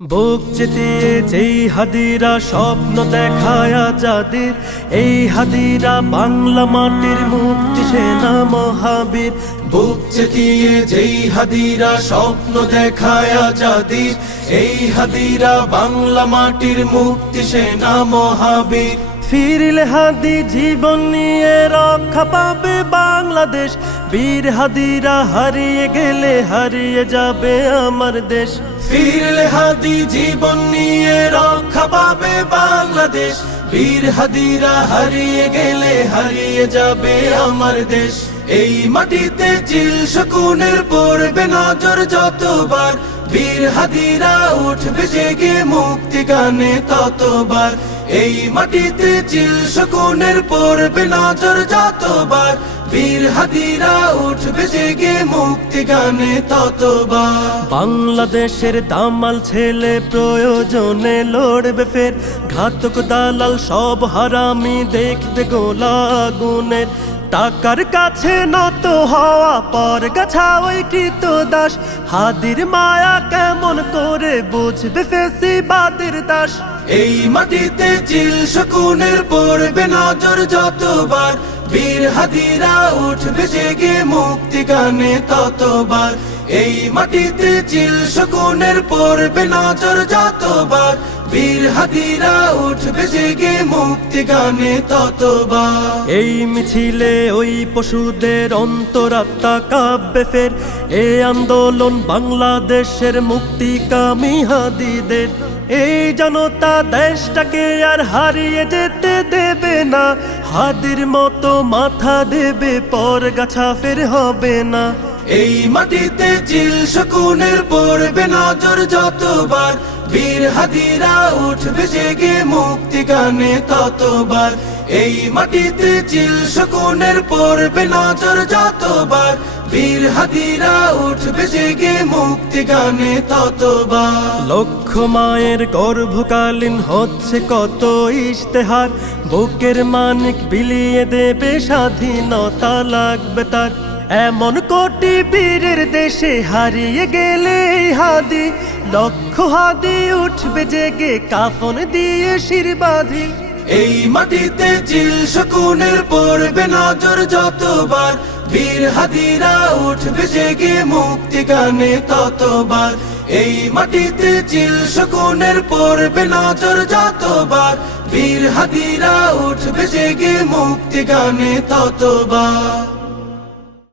বুক চিতিয়ে যেই হাদিরা স্বপ্ন দেখায় যাদের, এই হাদিরা বাংলা মাটির মুক্তি সেনা মহাবীর। বুক চিতিয়ে যেই হাদিরা স্বপ্ন দেখায় যাদের, এই হাদিরা বাংলা মাটির মুক্তি সেনা মহাবীর। ফিরলে হাদি জীবন নিয়ে রক্ষা পাবে বাংলাদেশ, বীর হাদিরা হারিয়ে গেলে হারিয়ে যাবে আমার দেশ। ফিরলে হাদি জীবন নিয়ে রক্ষা পাবে বাংলাদেশ, বীর হাদিরা হারিয়ে গেলে হারিয়ে যাবে আমার দেশ। এই মাটিতে চিল শকুনের পড়বে নজর যতবার, বীর হাদিরা উঠবে জেগে মুক্তি গানে ততবার। এই মাটিতে চিল শকুনের পড়বে নজর যতবার, বীর হাদিরা উঠবে জেগে মুক্তি গানে ততবার। বাংলাদেশের দামাল ছেলে প্রয়োজনে লড়বে ফের, ঘাতক দালাল সব হারামি দেখবে গোলা আগুনের। টাকার কাছে নত হওয়া পর গাছা ওই কৃত দাস, হাদির মায়া কেমন করে বুঝবে ফেসিবাদের দাস। এই মাটিতে চিল শকুনের পড়বে নজর যতবার, বীর হাদিরা উঠবে জেগে মুক্তি গানে ততবার। এই মাটিতে চিল শকুনের পড়বে নজর যতবার, বীর হাদিরা উঠবে জেগে মুক্তি গানে ততবার। এই মিছিলে ওই পশুদের অন্তরাত্মা কাঁপবে ফের, এই আন্দোলন বাংলাদেশের মুক্তিকামী হাদিদের। এই জনতা দেশটাকে আর হারিয়ে যেতে দেবে না, হাদির মতো মাথা দেবে পর গাছা ফের হবে না। এই মাটিতে চিল শকুনের পড়বে নজর যতবার, বীর হাদিরা উঠবে জেগে মুক্তি গানে ততবার। এই মাটিতে চিল শকুনের পড়বে নজর যতবার, বীর হাদিরা উঠবে জেগে মুক্তি গানে ততবার। লক্ষ মায়ের গর্ভকালীন হচ্ছে কত ইশতেহার, বুকের মানিক বিলিয়ে দেবে স্বাধীনতা লাগবে তার। এমন কোটি বীরের দেশে হারিয়ে গেলে হাদি, লক্ষ হাদি উঠবে জেগে কাফন দিয়ে শির বাঁধি। এই মাটিতে চিল শকুনের পড়বে নজর যতবার, বীর হাদিরা উঠবে জেগে মুক্তি গানে ততবার। এই মাটিতে চিল শকুনের পড়বে নজর যতবার, বীর হাদিরা উঠবে জেগে মুক্তি গানে ততবার।